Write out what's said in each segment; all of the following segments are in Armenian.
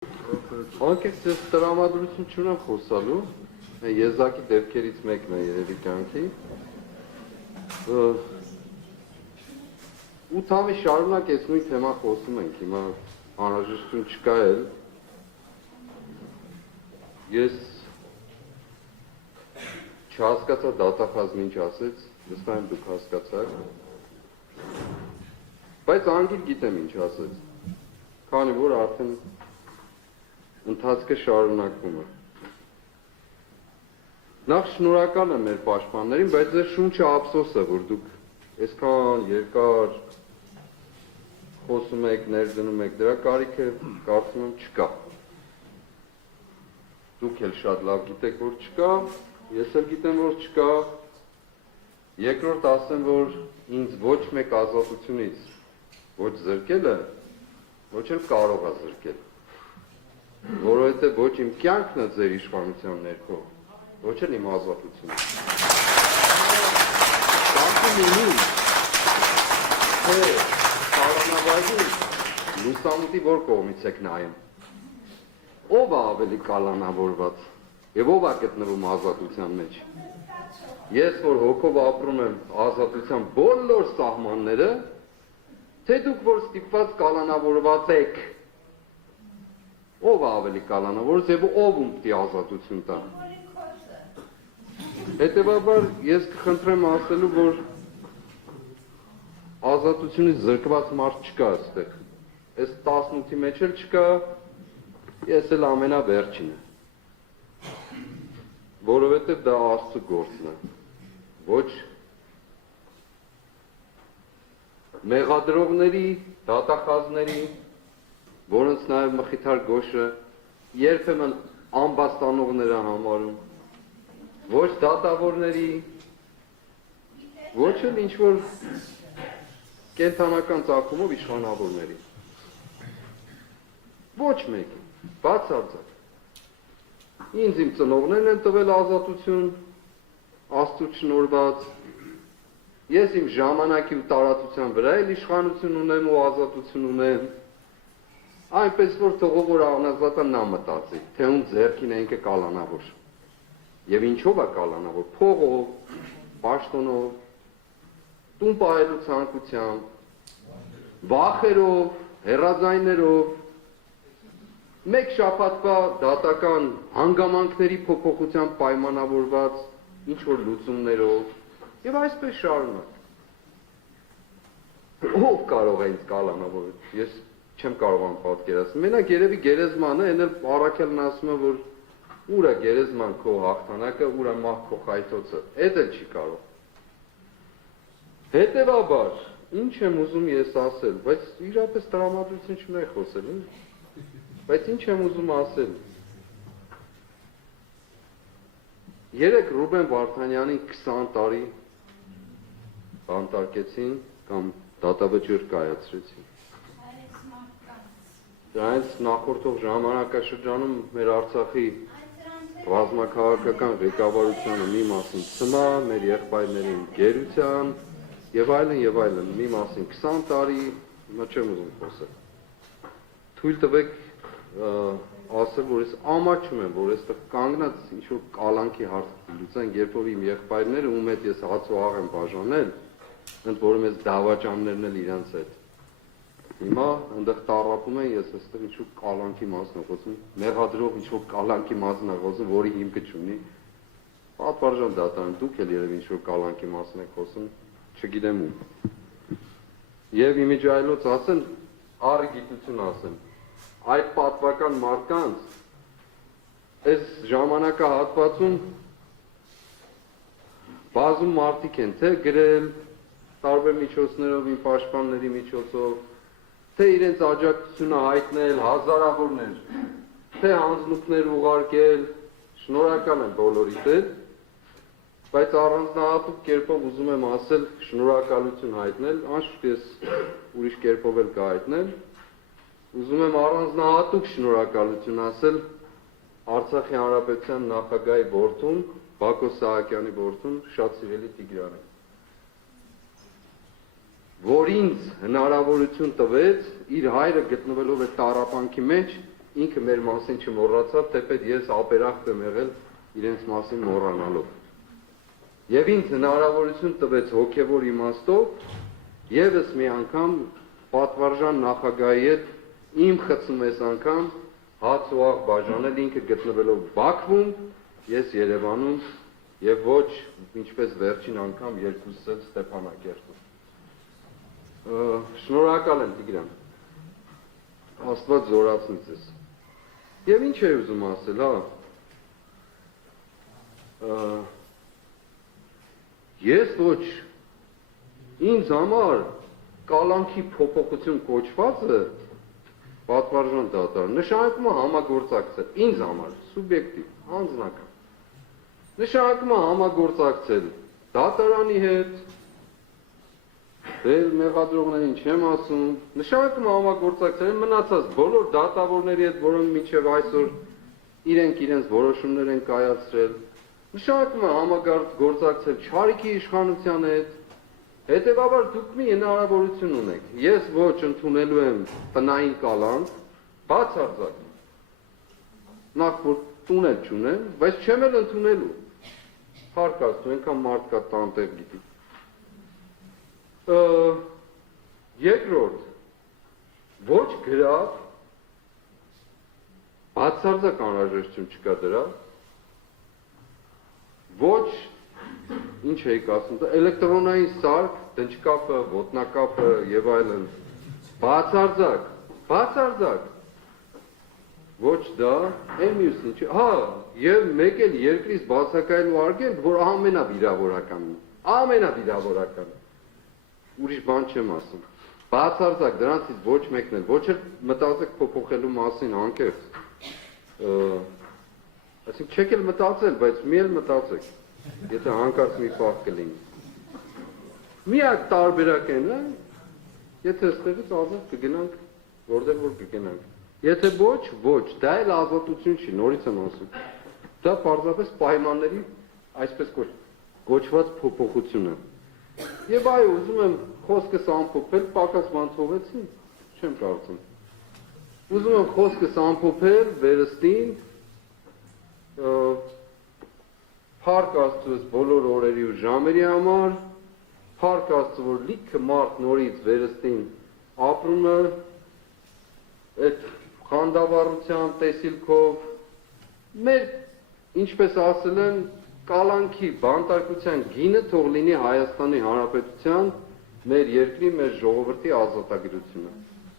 Անկեղծ ես տրամադրություն չունեմ խոսալու, եզակի դեպքերից մեկն է երևի կյանքի։ 8 ամիս շարունակ ես նույն թեման խոսում ենք, հիմա անհրաժեշտություն չկա էլ։ Ես չհասկացա դատախազն ինչ ասեց, վստահ եմ դուք հասկացաք, բայց անգիր գիտեմ ինչ ասեց, քանի որ արդեն ընթացքը շարունակվում է։ Նախ շնորհակալ եմ մեր պաշտպաններին, բայց ձեր շունչը ափսոս է, որ դուք այսքան երկար խոսում եք, ներդնում եք, դրա կարիքը կարծում եմ չկա։ Դուք էլ շատ լավ գիտեք, որ չկա, ես էլ գիտեմ, որ չկա։ Երկրորդ ասեմ, որ ինձ ոչ մեկ ազատությունից ոչ զրկել է, ոչ էլ կարող է զրկել։ Որովհետև ոչ իմ կյանքն է ձեր իշխանության ներքո, ոչ էլ իմ ազատությունը։ Կարծում ունիմ, թե կալանավայրում լուսամուտի որ կողմից եք նայում։ Ով է ավելի կալանավորված և ով է գտնվում ազատության մեջ։ Ես, որ հոգով ապրում եմ ազատության բոլոր սահմանները, թե դուք, որ ստիպված կալանավորված եք, ով է ավելի կալանավորված և ով ումպտի ազատություն տա։ Հետևաբար ես կխնդրեմ ասելու, որ ազատությունից զրկված մարդ չկա այստեղ։ Այս 18-ի մեջ էլ չկա, ես էլ ամենավերջինը։ Որովհետև դա Աստծու գործն է, ոչ մեղադրողների, դատախազների, որոնց նաև Մխիթար Գոշը երբեմն ամբաստանողներ է համարում, ոչ դատավորների, ոչ էլ ինչ-որ կենթանական ծագումով իշխանավորների։ Ոչ մեկի, բացարձակ։ Ինձ իմ ծնողներն են տվել ազատություն, Աստծուց շնորհված, ես իմ ժամանակի ու տարածության վրա էլ իշխանություն ունեմ ու ազատություն ունեմ, այնպես որ թողով որ Աղնազատը նա մտածի, թե ում ձեռքին է ինքը կալանավոր։ Եվ ինչով է կալանավոր, փողով, պաշտոնով, տուն պահելու ցանկությամբ, վախերով, հեռաձայներով, մեկ շաբաթվա դատական հանգամանքների փոփոխությամբ պայմանավորված ինչ-որ լուծումներով և այսպես շարունակ։ Ով կարող է ինձ կալանավորել, ես չեմ կարողանում պատկերացնել, մենակ երևի գերեզմանը, են էլ Առաքելն ասում է, որ ուր է գերեզման քո հաղթանակը, ուր է մահ քո խայթոցը, էդ էլ չի կարող։ Հետևաբար, ինչ եմ ուզում ես ասել, բայց իրապես տրամադրություն չունեմ խոսել, բայց ինչ եմ ուզում ասել։ Երեկ Ռուբեն Վարդանյանին 20 տարի բանտարկեցին կամ դատավճիռ կայացրեցին։ Դրանից նախորդող ժամանակաշրջանում մեր Արցախի ռազմաքաղաքական ղեկավարությանը մի մասին ցմա, մեր եղբայրներին գերության եւ այլն, մի մասին 20 տարի, հիմա չեմ ուզում խոսել։ Թույլ տվեք ասել, որ ես ամաչում եմ, որ այստեղ կանգնած ինչ-որ կալանքի հարց լուծենք, երբ որ իմ եղբայրները, ում հետ ես հաց ու աղ եմ բաժանել, ընդ որում ես դավաճաններն էլ իրանց հետ։ Հիմա ընդեղ տառապում են, ես այստեղ ինչ-որ կալանքի մասն եմ խոսում, մեղադրող ինչ-որ կալանքի մասն եմ խոսում, որի հիմքը չունի։ Պատվարժան դատարան, դուք էլ երևի ինչ-որ կալանքի մասն եք խոսում, չգիտեմ ում։ Եվ իմիջայլոց ասեմ, առի գիտություն ասեմ, այդ պատվական մարդկանց այս ժամանակահատվածում բազում մարդիկ են թե գրել տարբեր միջոցներով, իմ պաշտպանների միջոցով, թե իրենց աջակցությունը հայտնել հազարավորներ, թե հանձնուկներ ուղարկել, շնորհակալ եմ բոլորիդ հետ, բայց առանձնահատուկ կերպով ուզում եմ ասել շնորհակալություն հայտնել, անշուշտ ես ուրիշ կերպով էլ կհայտնել, ուզում եմ առանձնահատուկ շնորհակալություն ասել Արցախի Հանրապետության նախագահի որդուն, Բակո Սահակյանի որդուն, շատ սիրելի Տիգրանին, որ ինձ հնարավորություն տվեց իր հայրը գտնվելով այդ տառապանքի մեջ ինքը մեր մասին չմոռացավ, թեպետ ես ապերախտ եմ եղել իրենց մասին մոռանալով։ Եվ ինձ հնարավորություն տվեց հոգևոր իմաստով եւս մի անգամ պատվարժան նախագահի հետ իմ խցումես անգամ հաց ու աղ բաժանել, ինքը գտնվելով Բաքվում, ես Երևանում եւ ոչ ինչպես վերջին անգամ երկուսս էլ Ստեփանակերտում։ Շնորհակալ եմ Տիգրան։ Աստված զորացնի ձեզ։ Եվ ինչ է ուզում ասել, հա։ Ես ոչ ինձ համար կալանքի փոփոխություն կոչվածը պատվարժան դատար նշանակում է համագործակցել ինձ համար սուբյեկտիվ անձնական նշանակում է համագործակցել դատարանի հետ դեր մեղադրողներին չեմ ասում նշանակում է համագործակցել մնացած բոլոր դատավորների հետ որոնք մինչև այսօր իրենց որոշումներ են կայացրել նշանակում է համագործակցել Չարիքի իշխանության հետ հետևաբար դուք մի հնարավորություն ունեք ես ոչ ընդունելու եմ տնային կալանք բացարձակ նախ որ տուն էլ չունեմ բայց չեմ էլ ընդունելու հարկաստու ենքան մարդ կա տանտեղ գիտի երկրորդ ոչ գրավ բացարձակ անհրաժեշտություն չկա դրա ոչ ինչ էիք ասում, էլեկտրոնային սարք, դնչկապը, ոտնակապը եւ այլն, բացարձակ, ոչ դա, այն մյուսն ինչ, հա, եւ մեկ էլ երկրից բացակայելու արգելք, որ ամենավիրավորականն, ուրիշ բան չեմ ասում, բացարձակ, դրանցից ոչ մեկն էլ, ոչ էլ մտածեք փոփոխելու մասին անկեղծ, այսինքն չեք էլ մտածել, բայց մի էլ մտածեք, եթե հանկարծ մի պահ կլինի։ Միակ տարբերակն է, եթե այստեղից ազատ կգնանք, որտեղ որ կգնանք։ Եթե ոչ, դա էլ ազատություն չի, նորից եմ ասում։ Դա պարզապես պայմանների այսպես կոչված փոփոխություն է։ Եվ այո, ուզում եմ խոսքս ամփոփել, պակաս բան թողեցի, չեմ կարծում։ Ուզում եմ խոսքս ամփոփել վերստին Փառք Աստծուց բոլոր օրերի ու ժամերի համար, փառք Աստծու, որ լիքը մարդ նորից վերստին ապրում է, այդ խանդավառության տեսիլքով, մեր, ինչպես ասել են, կալանքի բանտարկության գինը թող լինի Հայաստանի Հանրապետության, մեր երկրի, մեր ժողովրդի ազատագրությունը։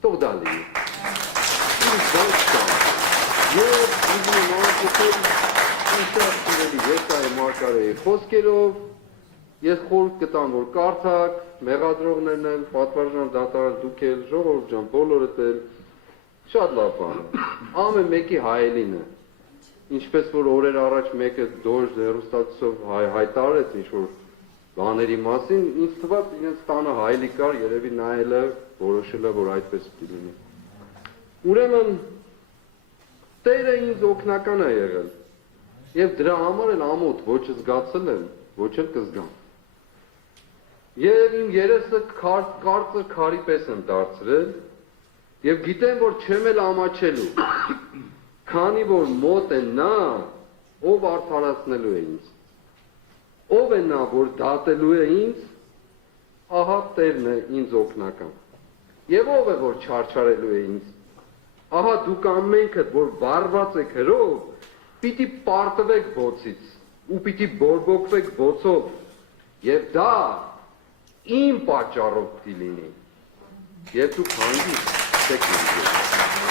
Թող դա լինի։ Ինչ բան չկա։ Եվ ուզում եմ ամփոփել Ես այ Մարկարեի խոսքերով, ես խորհուրդ կտամ, որ կարդաք, մեղադրողներն են, պատվարժան դատարան դուք էլ, ժողովուրդ ջան, բոլորդ էլ, շատ լավ բան է, ամեն մեկի հայելին է, ինչպես որ օրեր առաջ մեկը դոժ հեռուստացույցով հայտարարեց ինչ-որ բաների մասին, ինձ թվաց իրենց տանը հայելի կար, երևի նայել է, որոշել է, որ այդպես պիտի լինի։ Ուրեմն, Տերը ինձ օգնական է եղել, Եվ դրա համար էլ ամոթ ոչ զգացել եմ, ոչ էլ կզգամ։ Եվ իմ երեսը կարծր քարի պես եմ դարձրել, եւ գիտեմ, որ չեմ էլ ամաչելու, քանի որ մոտ է նա, ով արդարացնելու է ինձ։ Ով է նա, որ դատելու է ինձ, ահա Տերն է ինձ օգնական։ Եվ ով է, որ չարչարելու է ինձ, ահա դուք ամենքդ, որ վառված եք հրով, Պիտի պարտվեք բոցից ու պիտի բորբոքվեք բոցով եւ դա իմ պատճառով պիտի լինի եւ դուք հանգիստ եք լինի